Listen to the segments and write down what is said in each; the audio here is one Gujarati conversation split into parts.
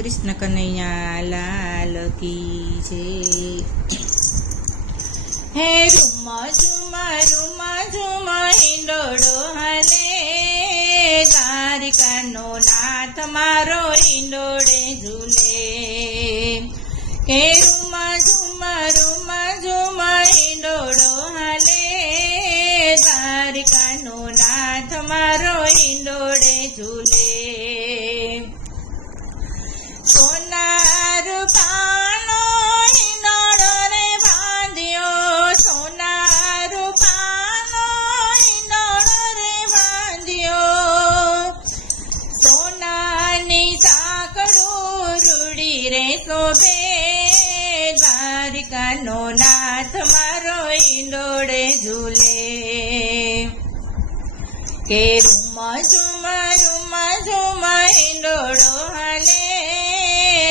કૃષ્ણ કનૈયા લાલ કી છે હે રૂમ ઝુમ દ્વારિકાનો નાથ મારો ઈંડોડે ઝૂલે કે રૂમ ઝુમ રૂમ ઝુમ હિંડોળો હલે દ્વારિકાનો નાથ મારો ઈંડોડે ઝૂલે રે શોભે દ્વારિકાનો નાથ મારો ઈંડોળે ઝૂલે. કે રૂમ ઝુમ રૂમ ઝુમ હિંડોળો હાલે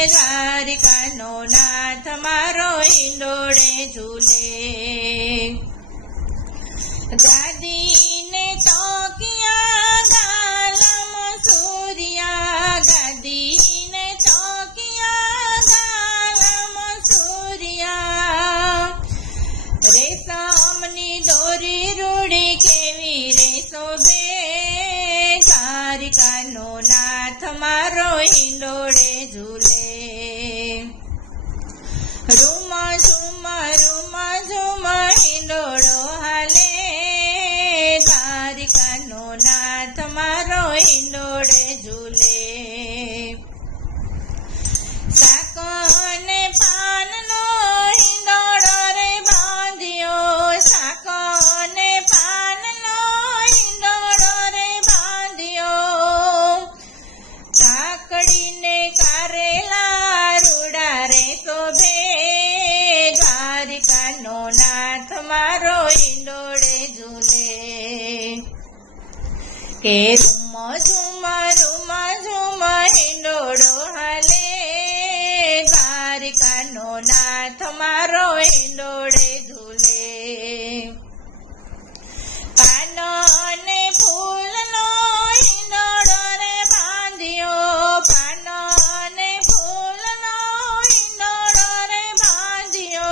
દ્વારિકાનો નાથ મારો હિંડોળે ઝૂલે. ગાદીને રે શોભે દ્વારિકાનો નાથ મારો હિંડોળે ઝૂલે. કે રૂમ ઝુમ રૂમ ઝુમ હિંડોળો હાલે. દ્વારિકાનો નાથ મારો હિંડોળે ઝૂલે. પાનો ને ફૂલનો હિંડોળો રે બાંધ્યો. પાનો ને ફૂલનો હિંડોળો રે બાંધ્યો.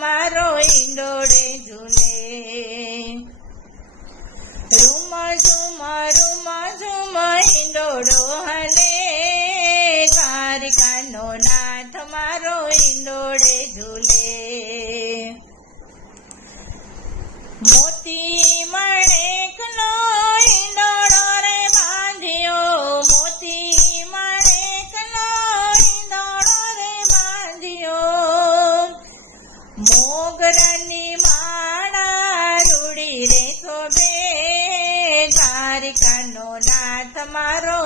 મારો હિંડોળે દ્વારિકાનો નાથ મારો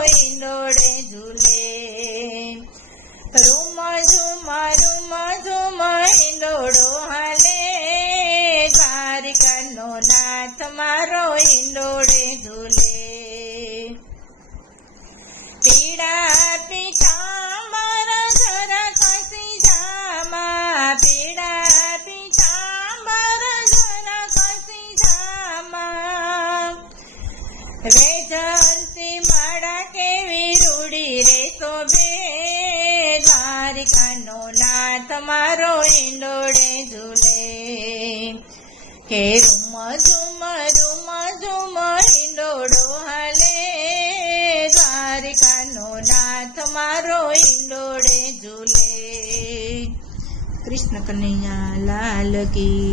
નાથ મારો હિંડોળે ઝૂલે કે રૂમ ઝુમ રૂમ ઝુમ હિંડોળો હાલે. દ્વારિકાનો નાથ મારો હિંડોળે ઝૂલે. કૃષ્ણ કનૈયા લાલ કી